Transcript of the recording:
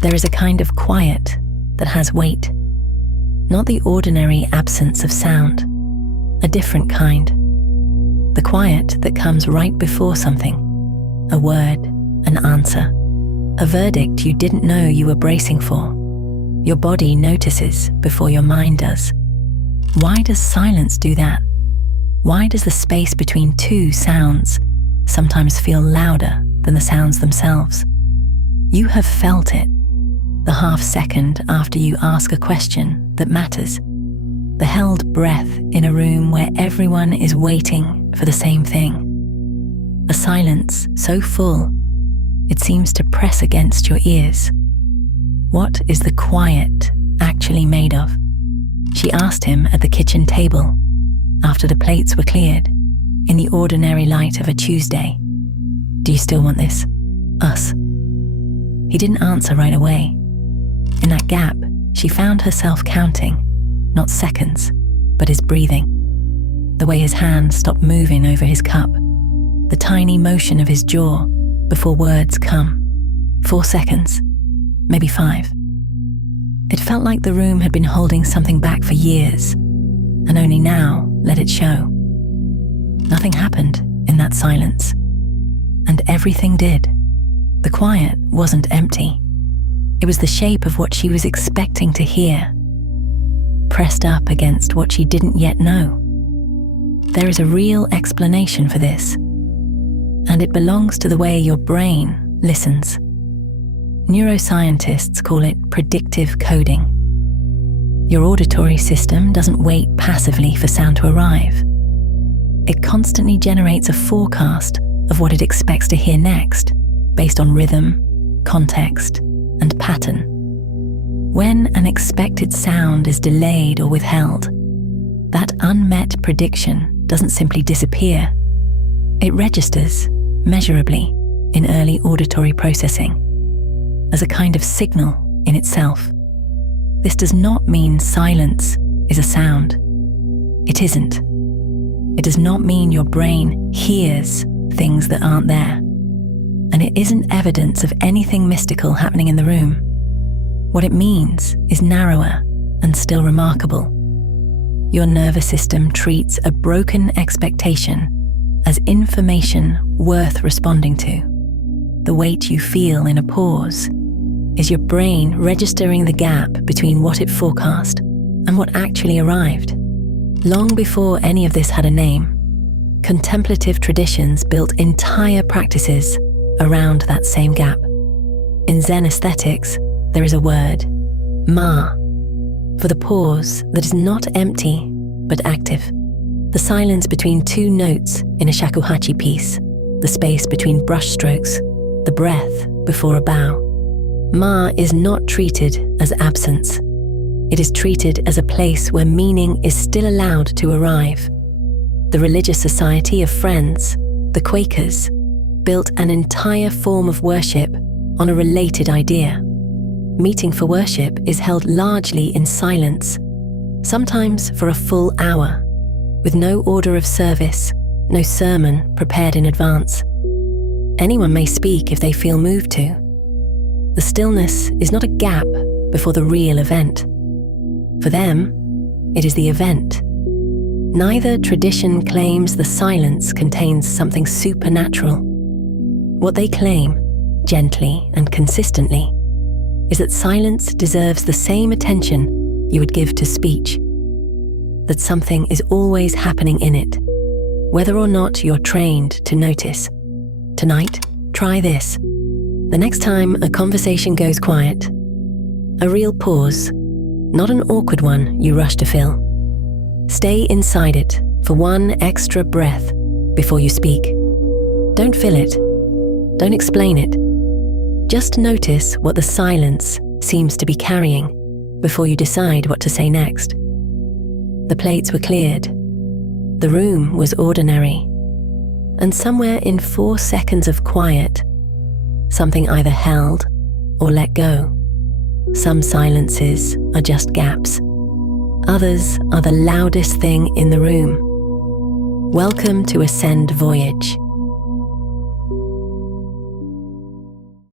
There is a kind of quiet that has weight, not the ordinary absence of sound, a different kind. The quiet that comes right before something, a word, an answer, a verdict you didn't know you were bracing for. Your body notices before your mind does. Why does silence do that? Why does the space between two sounds sometimes feel louder than the sounds themselves? You have felt it, the half second after you ask a question that matters, the held breath in a room where everyone is waiting for the same thing. A silence so full, it seems to press against your ears. What is the quiet actually made of? She asked him at the kitchen table, after the plates were cleared, in the ordinary light of a Tuesday. Do you still want this? Us. He didn't answer right away. In that gap, she found herself counting, not seconds, but his breathing. The way his hand stopped moving over his cup, the tiny motion of his jaw before words come. 4 seconds, maybe 5. It felt like the room had been holding something back for years, and only now let it show. Nothing happened in that silence, and everything did. The quiet wasn't empty. It was the shape of what she was expecting to hear, pressed up against what she didn't yet know. There is a real explanation for this, and it belongs to the way your brain listens. Neuroscientists call it predictive coding. Your auditory system doesn't wait passively for sound to arrive. It constantly generates a forecast of what it expects to hear next, based on rhythm, context, and pattern. When an expected sound is delayed or withheld, that unmet prediction doesn't simply disappear. It registers measurably in early auditory processing as a kind of signal in itself. This does not mean silence is a sound. It isn't. It does not mean your brain hears things that aren't there. And it isn't evidence of anything mystical happening in the room. What it means is narrower and still remarkable. Your nervous system treats a broken expectation as information worth responding to. The weight you feel in a pause is your brain registering the gap between what it forecast and what actually arrived. Long before any of this had a name, contemplative traditions built entire practices around that same gap. In Zen aesthetics, there is a word, ma, for the pause that is not empty but active. The silence between two notes in a shakuhachi piece, the space between brush strokes, the breath before a bow. Ma is not treated as absence. It is treated as a place where meaning is still allowed to arrive. The religious society of Friends, the Quakers, built an entire form of worship on a related idea. Meeting for worship is held largely in silence, sometimes for a full hour, with no order of service, no sermon prepared in advance. Anyone may speak if they feel moved to. The stillness is not a gap before the real event. For them, it is the event. Neither tradition claims the silence contains something supernatural. What they claim, gently and consistently, is that silence deserves the same attention you would give to speech, that something is always happening in it, whether or not you're trained to notice. Tonight, try this. The next time a conversation goes quiet, a real pause, not an awkward one you rush to fill. Stay inside it for one extra breath before you speak. Don't fill it. Don't explain it. Just notice what the silence seems to be carrying before you decide what to say next. The plates were cleared. The room was ordinary. And somewhere in 4 seconds of quiet, something either held or let go. Some silences are just gaps. Others are the loudest thing in the room. Welcome to Ascend Voyage.